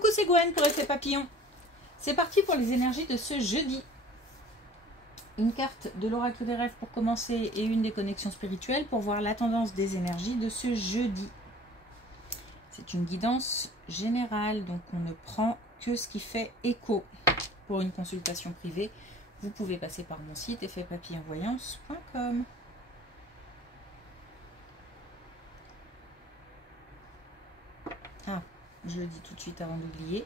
Coucou, c'est Gwen pour Effet Papillon. C'est parti pour les énergies de ce jeudi. Une carte de l'oracle des rêves pour commencer et une des connexions spirituelles pour voir la tendance des énergies de ce jeudi. C'est une guidance générale, donc on ne prend que ce qui fait écho. Pour une consultation privée, vous pouvez passer par mon site effetpapillonvoyance.com. Ah, je le dis tout de suite avant d'oublier.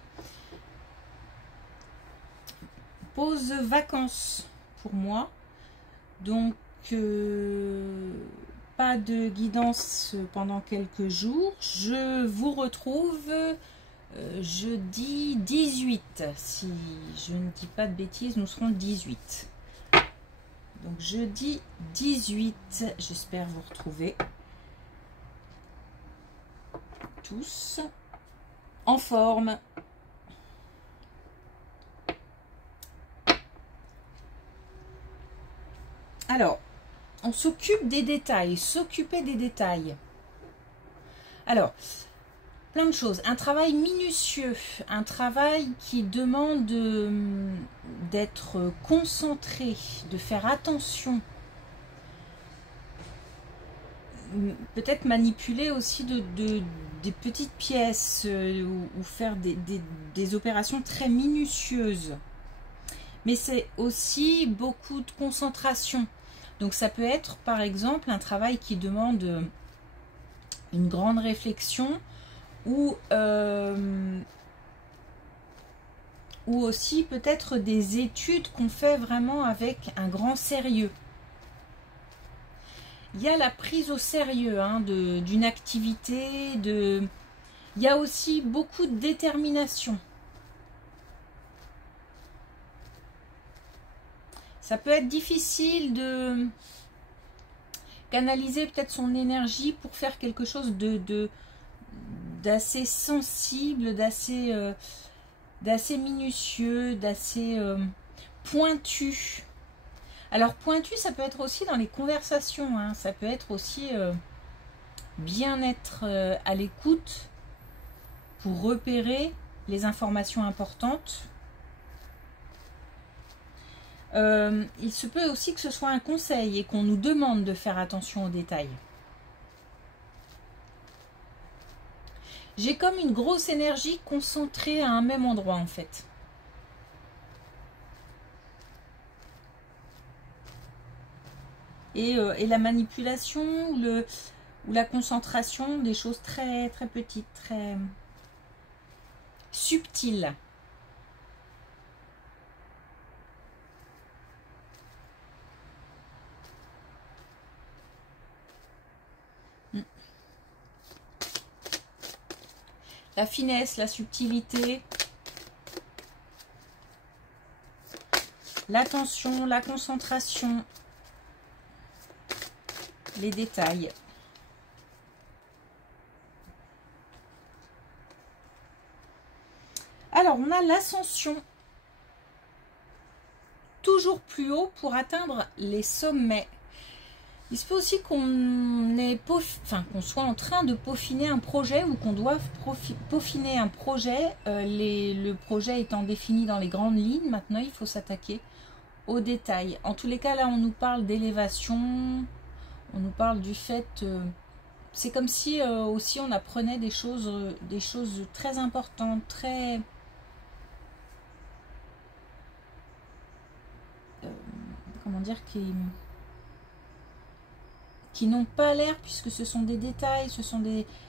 Pause vacances pour moi. Donc, pas de guidance pendant quelques jours. Je vous retrouve jeudi 18. Si je ne dis pas de bêtises, nous serons 18. Donc, jeudi 18, j'espère vous retrouver tous en forme. Alors, on s'occupe des détails, s'occuper des détails. Alors, plein de choses. Un travail minutieux, un travail qui demande d'être concentré, de faire attention. Peut-être manipuler aussi des petites pièces ou faire des opérations très minutieuses. Mais c'est aussi beaucoup de concentration. Donc ça peut être par exemple un travail qui demande une grande réflexion ou aussi peut-être des études qu'on fait vraiment avec un grand sérieux. Il y a la prise au sérieux d'une activité, il y a aussi beaucoup de détermination. Ça peut être difficile de canaliser peut-être son énergie pour faire quelque chose d'assez sensible, d'assez minutieux, d'assez pointu. Alors pointu, ça peut être aussi dans les conversations, ça peut être aussi bien être à l'écoute pour repérer les informations importantes. Il se peut aussi que ce soit un conseil et qu'on nous demande de faire attention aux détails. J'ai comme une grosse énergie concentrée à un même endroit en fait. Et la manipulation ou la concentration, des choses très très petites, très subtiles. La finesse, la subtilité, l'attention, la concentration, les détails. Alors, on a l'ascension. Toujours plus haut pour atteindre les sommets. Il se peut aussi qu'on soit en train de peaufiner un projet ou qu'on doive peaufiner un projet. Le projet étant défini dans les grandes lignes, maintenant il faut s'attaquer aux détails. En tous les cas, là on nous parle d'élévation, on nous parle du fait... c'est comme si aussi on apprenait des choses très importantes, très... comment dire, qui n'ont pas l'air, puisque ce sont des détails,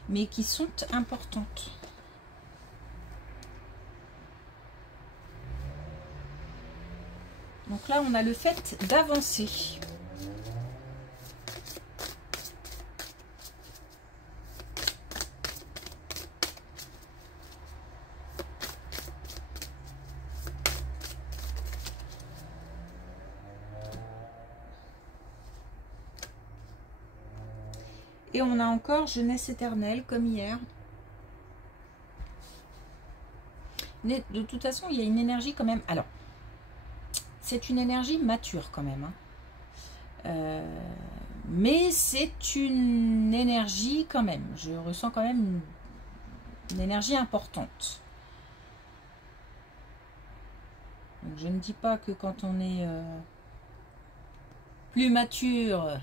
mais qui sont importantes. Donc là, on a le fait d'avancer. Et on a encore jeunesse éternelle, comme hier. Mais de toute façon, il y a une énergie quand même. Alors, c'est une énergie mature quand même. Mais c'est une énergie quand même. Je ressens quand même une énergie importante. je ne dis pas que quand on est plus mature,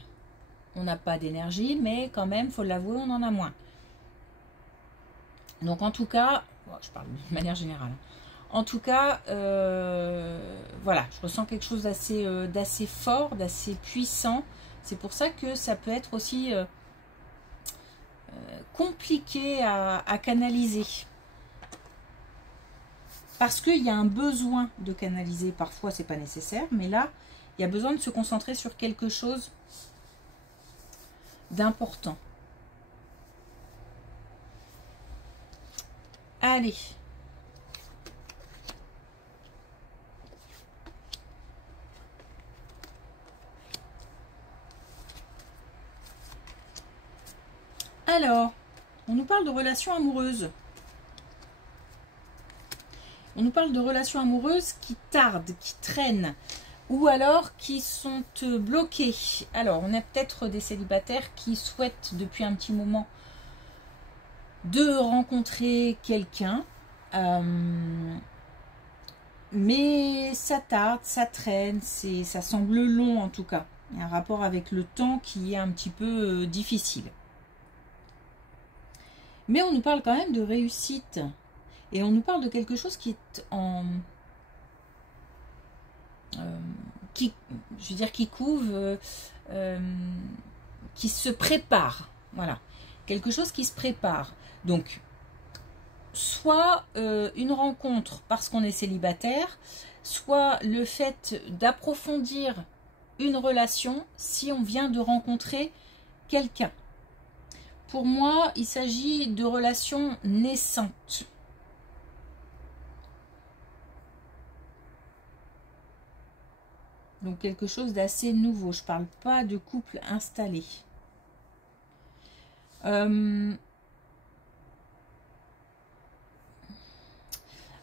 on n'a pas d'énergie, mais quand même, faut l'avouer, on en a moins. Donc en tout cas, bon, je parle de manière générale. En tout cas, voilà, je ressens quelque chose d'assez fort, d'assez puissant. C'est pour ça que ça peut être aussi compliqué à canaliser. Parce qu'il y a un besoin de canaliser. Parfois, c'est pas nécessaire, mais là, il y a besoin de se concentrer sur quelque chose d'important. Allez. Alors, on nous parle de relations amoureuses. On nous parle de relations amoureuses qui tardent, qui traînent, ou alors qui sont bloquées. Alors, on a peut-être des célibataires qui souhaitent depuis un petit moment de rencontrer quelqu'un, mais ça tarde, ça traîne, ça semble long en tout cas. Il y a un rapport avec le temps qui est un petit peu difficile. Mais on nous parle quand même de réussite. Et on nous parle de quelque chose qui est en... je veux dire qui couvre, qui se prépare. Voilà. Quelque chose qui se prépare. Donc, soit une rencontre parce qu'on est célibataire, soit le fait d'approfondir une relation si on vient de rencontrer quelqu'un. Pour moi, il s'agit de relations naissantes. Donc quelque chose d'assez nouveau. Je ne parle pas de couple installé.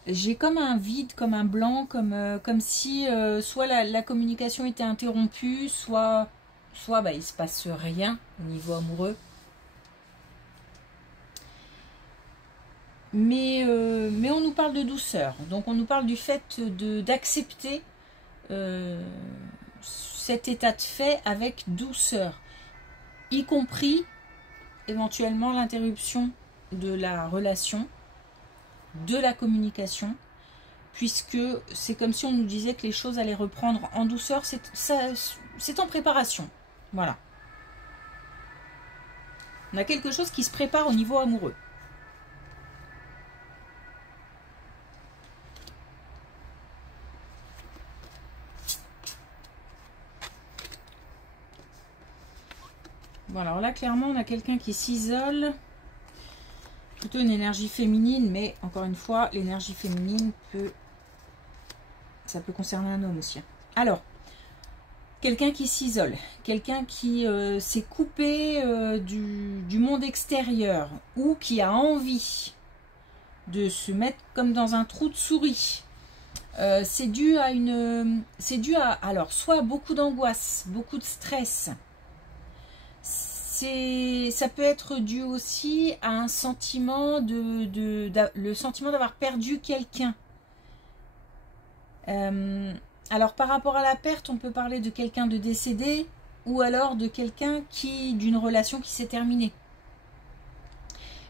J'ai comme un vide, comme un blanc, comme si soit la communication était interrompue, soit bah, il ne se passe rien au niveau amoureux. Mais on nous parle de douceur. Donc on nous parle du fait d'accepter cet état de fait avec douceur, y compris éventuellement l'interruption de la relation, de la communication, puisque c'est comme si on nous disait que les choses allaient reprendre en douceur. C'est en préparation. Voilà. On a quelque chose qui se prépare au niveau amoureux. Bon, alors là, clairement, on a quelqu'un qui s'isole. Plutôt une énergie féminine, mais encore une fois, l'énergie féminine ça peut concerner un homme aussi. Alors, quelqu'un qui s'isole, quelqu'un qui s'est coupé du monde extérieur ou qui a envie de se mettre comme dans un trou de souris. C'est dû à alors, soit beaucoup d'angoisse, beaucoup de stress. Ça peut être dû aussi à un sentiment le sentiment d'avoir perdu quelqu'un. Alors par rapport à la perte, on peut parler de quelqu'un de décédé ou alors de quelqu'un d'une relation qui s'est terminée.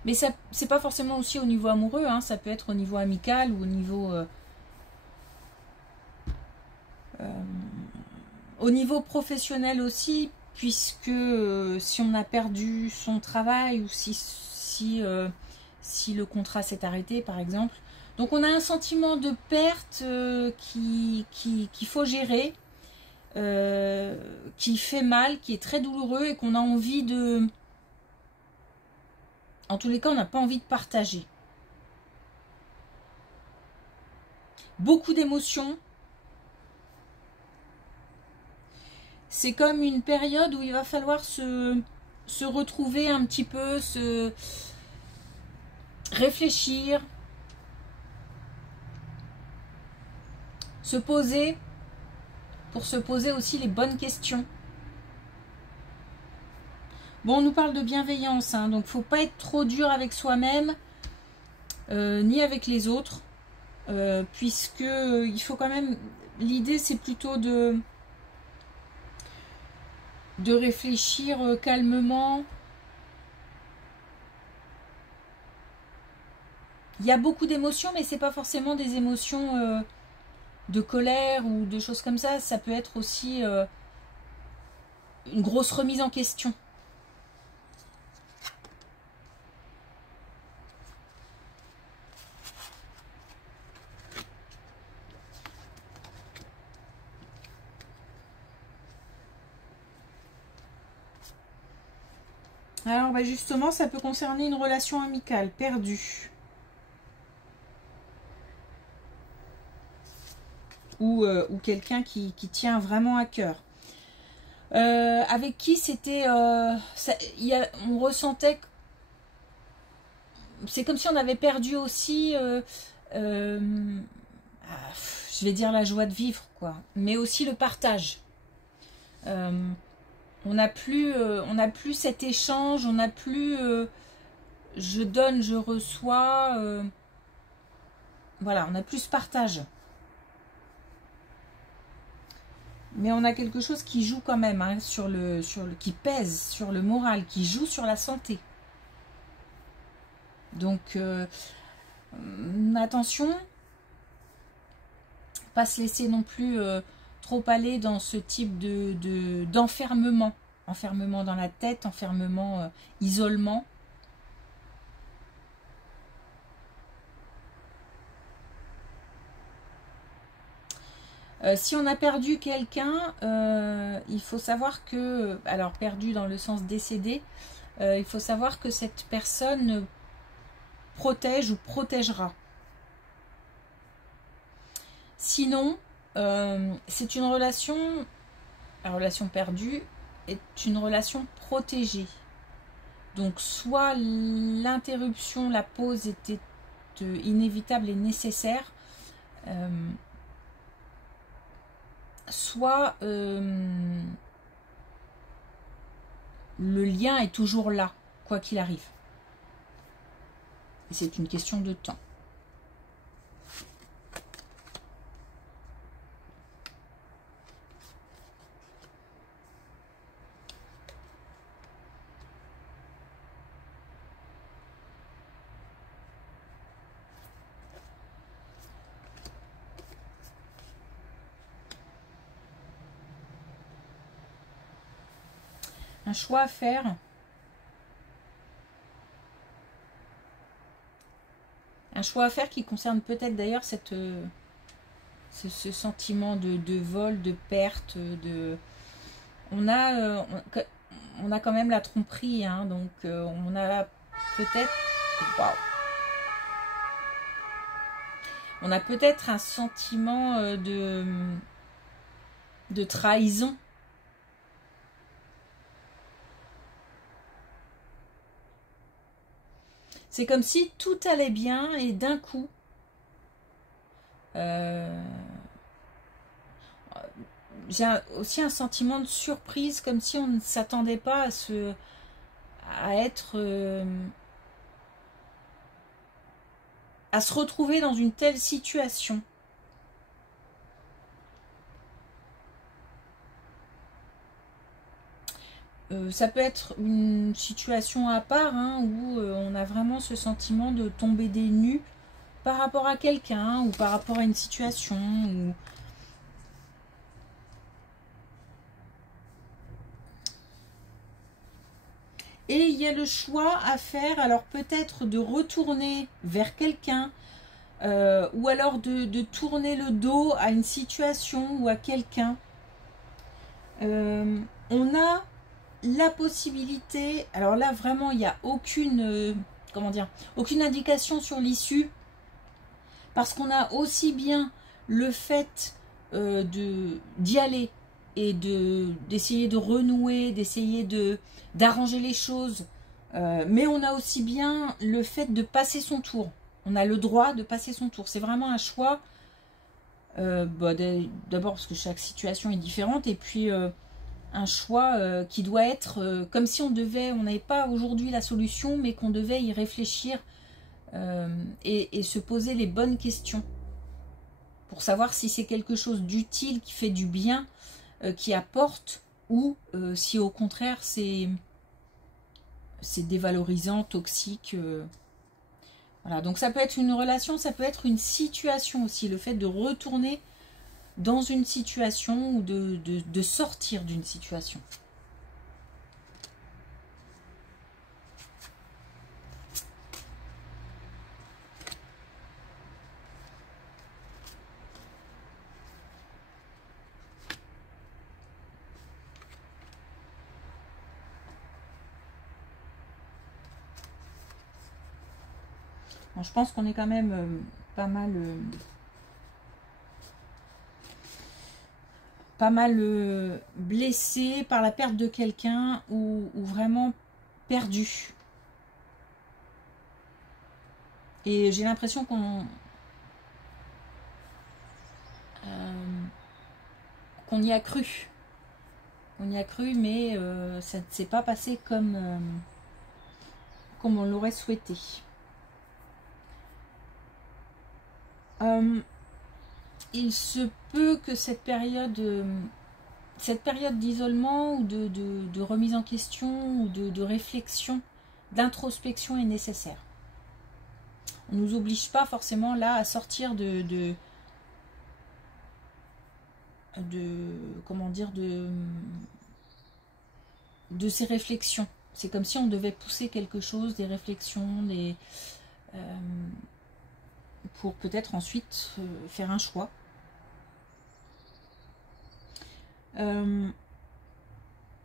Mais ça, c'est pas forcément aussi au niveau amoureux, hein, ça peut être au niveau amical ou au niveau professionnel aussi. Puisque si on a perdu son travail ou si le contrat s'est arrêté par exemple. Donc on a un sentiment de perte qu'il faut gérer, qui fait mal, qui est très douloureux et qu'on a envie de... En tous les cas, on n'a pas envie de partager. Beaucoup d'émotions. C'est comme une période où il va falloir se retrouver un petit peu, se réfléchir, se poser, pour se poser aussi les bonnes questions. Bon, on nous parle de bienveillance, hein, donc il ne faut pas être trop dur avec soi-même, ni avec les autres. puisque il faut quand même... L'idée, c'est plutôt de réfléchir calmement. Il y a beaucoup d'émotions, mais c'est pas forcément des émotions de colère ou de choses comme ça. Ça peut être aussi une grosse remise en question. Alors bah justement, ça peut concerner une relation amicale perdue. Ou quelqu'un qui tient vraiment à cœur. Avec qui c'était... on ressentait... C'est comme si on avait perdu aussi... je vais dire la joie de vivre, quoi. Mais aussi le partage. On n'a plus cet échange, on n'a plus je donne, je reçois. Voilà, on n'a plus ce partage. Mais on a quelque chose qui joue quand même, hein, qui pèse sur le moral, qui joue sur la santé. Donc, attention, pas se laisser non plus trop aller dans ce type d'enfermement. Enfermement dans la tête, enfermement, isolement. Si on a perdu quelqu'un, il faut savoir que, alors perdu dans le sens décédé, il faut savoir que cette personne protège ou protégera. Sinon, c'est une relation, la relation perdue est une relation protégée. Donc soit l'interruption, la pause était inévitable et nécessaire, soit le lien est toujours là, quoi qu'il arrive. Et c'est une question de temps. Un choix à faire. Un choix à faire qui concerne peut-être d'ailleurs ce sentiment de vol, de perte, on a quand même la tromperie, hein, donc on a peut-être... Waouh. On a peut-être un sentiment de trahison. C'est comme si tout allait bien et d'un coup, j'ai aussi un sentiment de surprise, comme si on ne s'attendait pas à se retrouver dans une telle situation. Ça peut être une situation à part, hein, où on a vraiment ce sentiment de tomber des nues par rapport à quelqu'un ou par rapport à une situation. Et il y a le choix à faire, alors peut-être de retourner vers quelqu'un, ou alors de tourner le dos à une situation ou à quelqu'un. On a la possibilité, alors là vraiment il n'y a aucune, aucune indication sur l'issue, parce qu'on a aussi bien le fait d'y aller et d'essayer de renouer, d'essayer d'arranger les choses, mais on a aussi bien le fait de passer son tour. On a le droit de passer son tour. C'est vraiment un choix, d'abord parce que chaque situation est différente, et puis un choix qui doit être comme si on n'avait pas aujourd'hui la solution, mais qu'on devait y réfléchir et se poser les bonnes questions. pour savoir si c'est quelque chose d'utile, qui fait du bien, qui apporte, ou si au contraire c'est dévalorisant, toxique. Voilà, donc ça peut être une relation, ça peut être une situation aussi, le fait de retourner dans une situation ou de sortir d'une situation. Bon, je pense qu'on est quand même pas mal blessé par la perte de quelqu'un ou vraiment perdu. Et j'ai l'impression qu'on y a cru. On y a cru, mais ça ne s'est pas passé comme on l'aurait souhaité. Il se peut que cette période d'isolement ou de remise en question ou de réflexion, d'introspection est nécessaire. On ne nous oblige pas forcément là à sortir comment dire, de ces réflexions. C'est comme si on devait pousser quelque chose, des réflexions, pour peut-être ensuite faire un choix.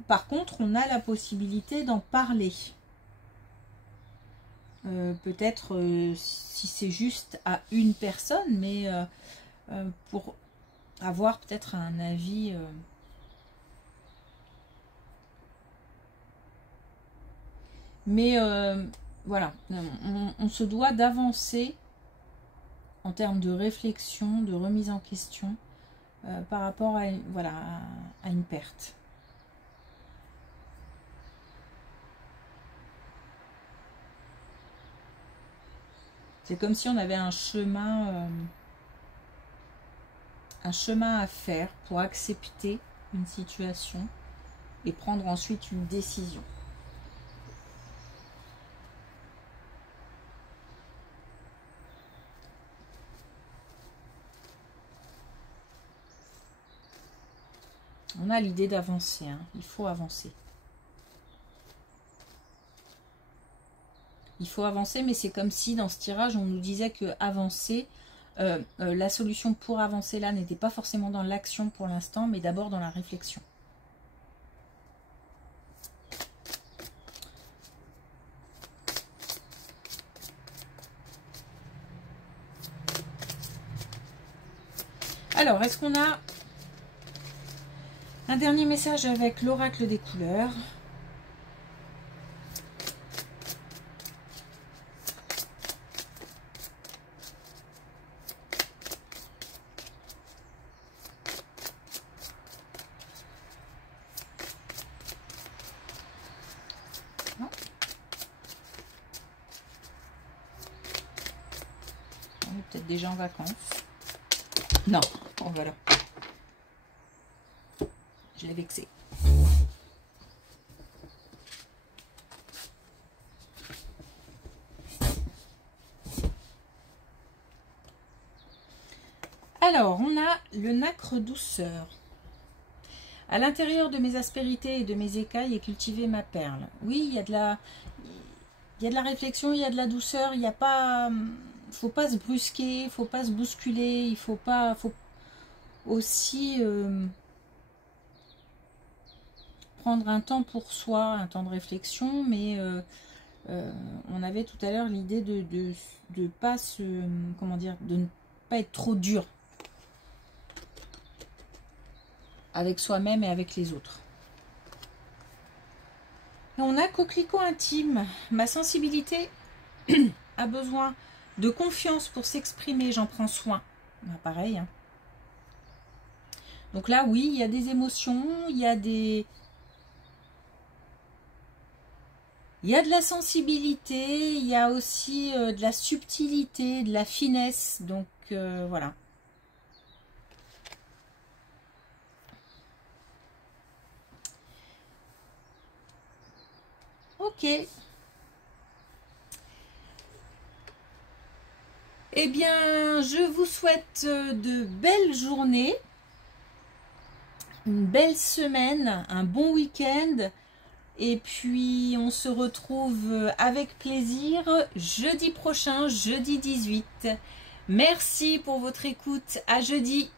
Par contre, on a la possibilité d'en parler. Peut-être si c'est juste à une personne, mais pour avoir peut-être un avis mais voilà, on se doit d'avancer en termes de réflexion, de remise en question par rapport à, voilà, à une perte. C'est comme si on avait un chemin à faire pour accepter une situation et prendre ensuite une décision. On a l'idée d'avancer, hein. Il faut avancer. Il faut avancer, mais c'est comme si dans ce tirage, on nous disait que avancer, la solution pour avancer là n'était pas forcément dans l'action pour l'instant, mais d'abord dans la réflexion. Alors, est-ce qu'on a un dernier message avec l'oracle des couleurs? Non. On est peut-être déjà en vacances. Non, oh, voilà. Je l'ai vexé. Alors, on a le nacre douceur. À l'intérieur de mes aspérités et de mes écailles est cultivée ma perle. Oui, il y a de la réflexion, il y a de la douceur, il n'y a pas... faut pas se brusquer, faut pas se bousculer, il faut aussi prendre un temps pour soi, un temps de réflexion, mais on avait tout à l'heure l'idée de pas se... comment dire, de ne pas être trop dur avec soi-même et avec les autres. Et on a coquelicot intime. Ma sensibilité a besoin de confiance pour s'exprimer, j'en prends soin. Ben, pareil. Hein. Donc là, oui, il y a des émotions, il y a de la sensibilité, il y a aussi de la subtilité, de la finesse. Donc voilà. Ok. Eh bien, je vous souhaite de belles journées, une belle semaine, un bon week-end. Et puis, on se retrouve avec plaisir jeudi prochain, jeudi 18. Merci pour votre écoute. À jeudi.